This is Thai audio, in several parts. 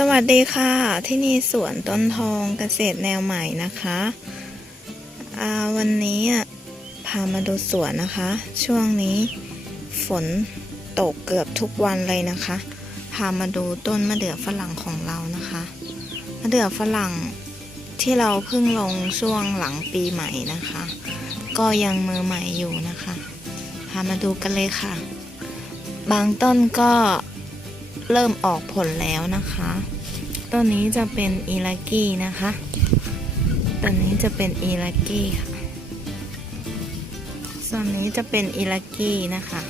สวัสดีค่ะ ที่นี่สวนต้นทองเกษตรแนวใหม่นะคะวันนี้พามาดูสวนนะคะ ช่วงนี้ฝนตกเกือบทุกวันเลยนะคะ พามาดูต้นมะเดื่อฝรั่งของเรานะคะ มะเดื่อฝรั่งที่เราเพิ่งลงช่วงหลังปีใหม่นะคะ ก็ยังมือใหม่อยู่นะคะ พามาดูกันเลยค่ะ บางต้นก็ เริ่มออกผลแล้วนะคะต้นนี้จะเป็นอีลากี้นะคะต้นนี้จะเป็นอีลากี้ค่ะ ส่วนนี้จะเป็นอีลากี้นะคะ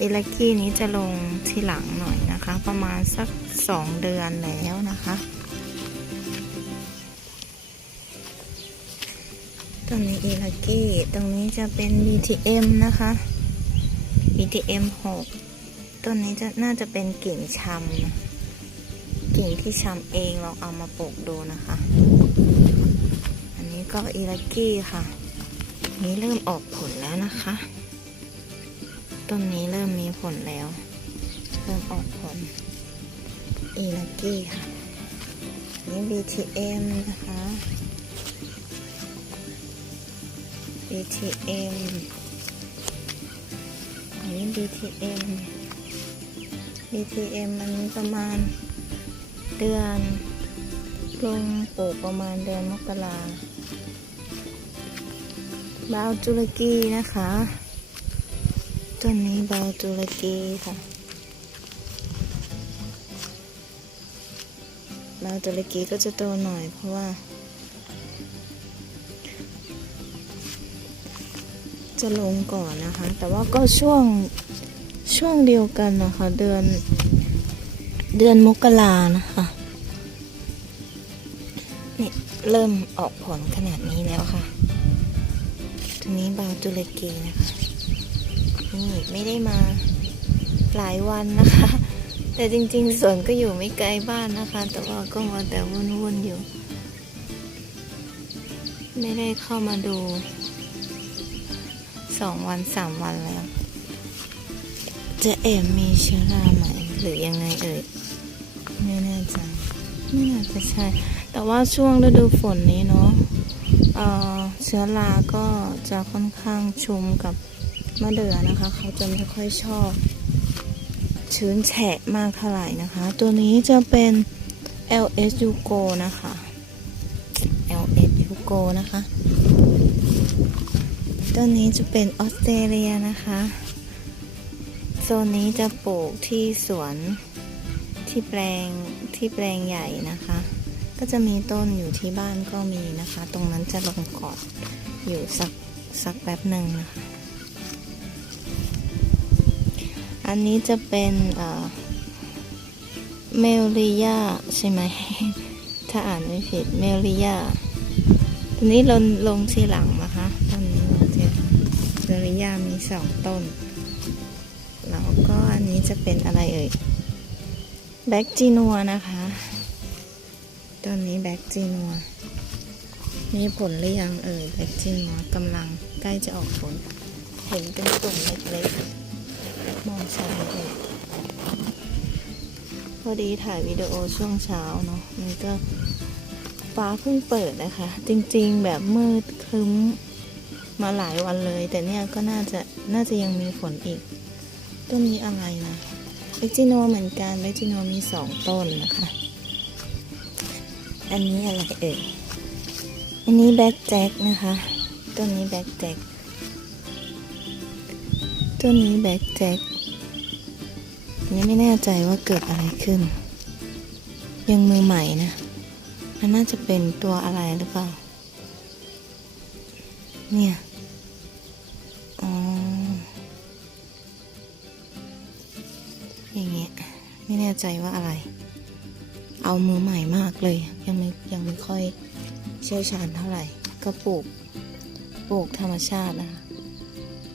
อีลากี้นี้จะลงทีหลังหน่อยนะคะ ประมาณสักสองเดือนแล้วนะคะต้นนี้อีลากี้ตรงนี้จะเป็น BTM นะคะ BTM 6ต้นนี้จะน่าจะเป็นกิ่งชำกิ่งที่ชำเองลองเอามาปลูกดูนะคะ อันนี้ก็อีลากี้ค่ะ นี้เริ่มออกผลแล้วนะคะ ต้นนี้เริ่มมีผลแล้ว เริ่มออกผลอีลากี้ค่ะ นี่ BTM นะคะ BTM อันนี้ BTM BTM มันประมาณเดือนลงปลูกประมาณเดือนมกราบาวจุลกีนะคะต้นนี้บาวจุลกีค่ะบาวจุลกีก็จะโตหน่อยเพราะว่า จะลงก่อนนะคะ แต่ว่าก็ช่วงช่วงเดียวกันนะคะ เดือน เดือนมกรานะคะนี่เริ่มออกผลขนาดนี้แล้วค่ะทีนี้บาวตุรกีนะคะนี่ไม่ได้มาหลายวันนะคะ แต่จริงๆสวนก็อยู่ไม่ไกลบ้านนะคะ แต่ว่าก็มาแต่วุ่นๆอยู่ ไม่ได้เข้ามาดู สองวันสามวันแล้ว จะแอบมีเชื้อราไหมหรือยังไงเอ่ยไม่แน่ใจไม่น่าจะใช่ แต่ว่าช่วงฤดูฝนนี้เนาะเอ่อเชื้อราก็จะค่อนข้างชุมกับมะเดื่อนะคะ เขาจะไม่ค่อยชอบ ชื้นแฉะมากเท่าไหร่นะคะ ตัวนี้จะเป็น LS u g o นะคะ LS u g o นะคะ ต้นนี้จะเป็นออสเตรเลียนะคะ โซนนี้จะปลูกที่สวนที่แปลงที่แปลงใหญ่นะคะ ก็จะมีต้นอยู่ที่บ้านก็มีนะคะ ตรงนั้นจะลงกอดอยู่สักสักแป๊บหนึ่งนะคะ อันนี้จะเป็นเมลิยาใช่ไหม ถ้าอ่านไม่ผิดเมลิยาตัวนี้ลงลงทีหลังนะคะ ต ยามีสองต้น แล้วก็อันนี้จะเป็นอะไรเอ่ย แบ็กจีนัวนะคะ ต้นนี้แบ็กจีนัว มีผลหรือยังเอ่ยแบ็กจีนัวกำลังใกล้จะออกผล เห็นเป็นตุ่มเล็กๆ มองชัดเอ่ยพอดีถ่ายวิดีโอช่วงเช้าเนาะ มันก็ฟ้าเพิ่งเปิดนะคะ จริงๆแบบมืดครึ้ม มาหลายวันเลย แต่เนี่ยก็น่าจะน่าจะยังมีฝนอีก ต้นนี้อะไรนะเบกจิโนเหมือนกันเบกจิโนมีสองต้นนะคะ อันนี้อะไรเอ่ยอันนี้แบ็กแจ็คนะคะ ต้นนี้แบ็กแจ็คต้นนี้แบ็กแจ็คนนี้ไม่แน่ใจว่าเกิดอะไรขึ้น ยังมือใหม่นะ มันน่าจะเป็นตัวอะไรหรือเปล่า เนี่ยอ๋ออย่างเงี้ยไม่แน่ใจว่าอะไร เอามือใหม่มากเลย ยังไม่ยังไม่ค่อยเชี่ยวชาญเท่าไหร่ ก็ปลูกปลูกธรรมชาตินะคะ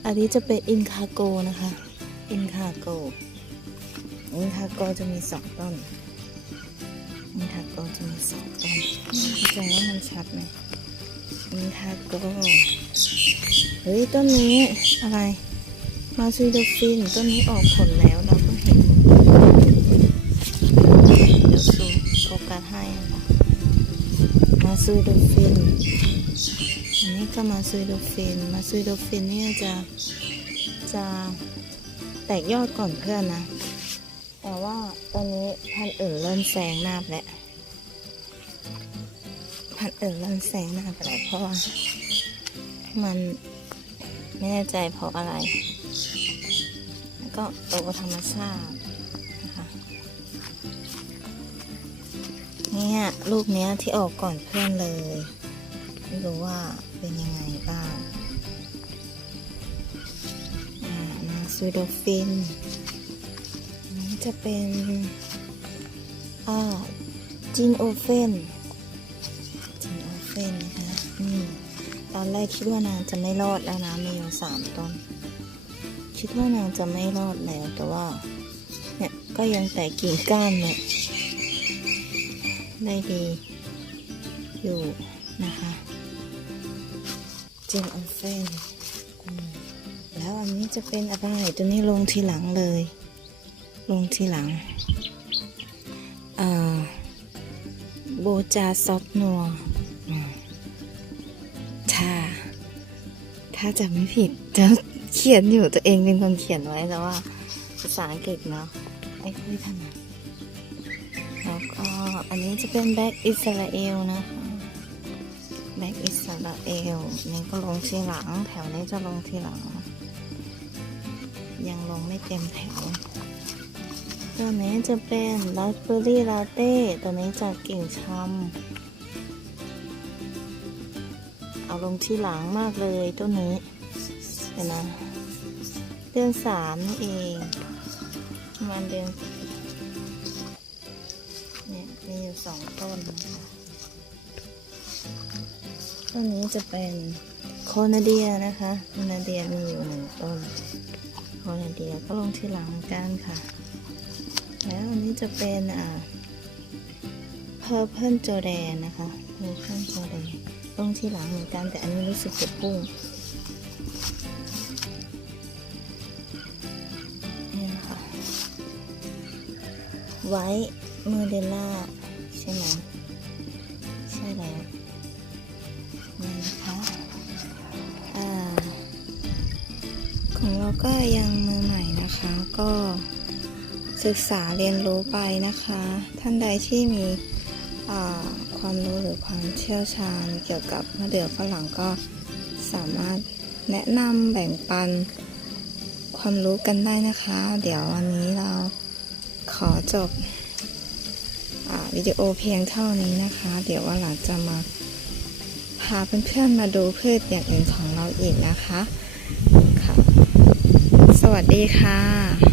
อันนี้จะเป็นอินคาโกนะคะ อินคาโก อินคาโกจะมีสองต้น อินทาโกจะมีสองต้นแสดงว่ามันชัดไหม นี้ค่ะก็เฮ้ยต้นนี้อะไร มาซูโดฟินต้นนี้ออกผลแล้วเราก็เห็นเดี๋ยวซูมโฟกัสให้มาซูโดฟินอันนี้ก็มาซูโดฟินมาซูโดฟินเนี่ยจะจะแตกยอดก่อนเพื่อนนะ แต่ว่าตอนนี้พันอื่นเริ่มแซงนาบแล้ว พันอื่นเริ่มแซงหน้าไปแล้วเพราะว่ามันไม่แน่ใจเพราะอะไร แล้วก็โตธรรมชาตินะคะเนี่ยลูกเนี้ยที่ออกก่อนเพื่อนเลย ไม่รู้ว่าเป็นยังไงบ้างอ่ามาซูโดฟินนี้จะเป็นอ่าจินโอเฟน เฟนนะคะนี่ตอนแรกคิดว่านางจะไม่รอดแล้วนะมีอยู่สามต้น คิดว่านางจะไม่รอดแล้วแต่ว่าเนี่ยก็ยังแตกกิ่งก้านเนี่ยได้ดีอยู่นะคะจินโอนเฟนแล้วอันนี้จะเป็นอะไรตัวนี้ลงทีหลังเลย ลงทีหลังโบจาซอฟนัว ถ้าจะไม่ผิดจะเขียนอยู่ตัวเองเป็นคนเขียนไว้แต่ว่าภาษาอังกฤษเนาะไม่ค่อยถนัดแล้วก็อันนี้จะเป็นแบ็กอิสราเอลนะคะแบ็กอิสราเอลนี่ก็ลงทีหลัง แถวนี้จะลงทีหลัง ยังลงไม่เต็มแถว ตัวนี้จะเป็นราสเบอร์รี่ลาเต้ตัวนี้จากกิ่งชำ เอาลงที่หลังมากเลยต้นนี้เดี๋ยวนะเดือนสามนี่เองประมาณเดือนเนี่ยมีอยู่สองต้นนะคะต้นนี้จะเป็นโคนาเดียนะคะโคนาเดียมีอยู่หนึ่งต้นโคนาเดียก็ลงที่หลังกันค่ะ แล้วอันนี้จะเป็นอ่า Purple Jordan นนะคะ Purple Jordan ล ต้องที่หลังเหมือนกันแต่อันนี้รู้สึกจะพุ่งนี่นะคะไว้เมอร์เดล่าใช่ไหมใช่แล้วนี่นะคะอ่าของเราก็ยังมือใหม่นะคะก็ศึกษาเรียนรู้ไปนะคะ ท่านใดที่มี ความรู้หรือความเชี่ยวชาญเกี่ยวกับมะเดื่อฝรั่งก็สามารถแนะนำแบ่งปันความรู้กันได้นะคะ เดี๋ยววันนี้เราขอจบอวิดีโอเพียงเท่านี้นะคะ เดี๋ยววันหลังจะมาพาเพื่อนๆมาดูพืชอย่างอื่นของเราอีกนะคะค่ะ สวัสดีค่ะ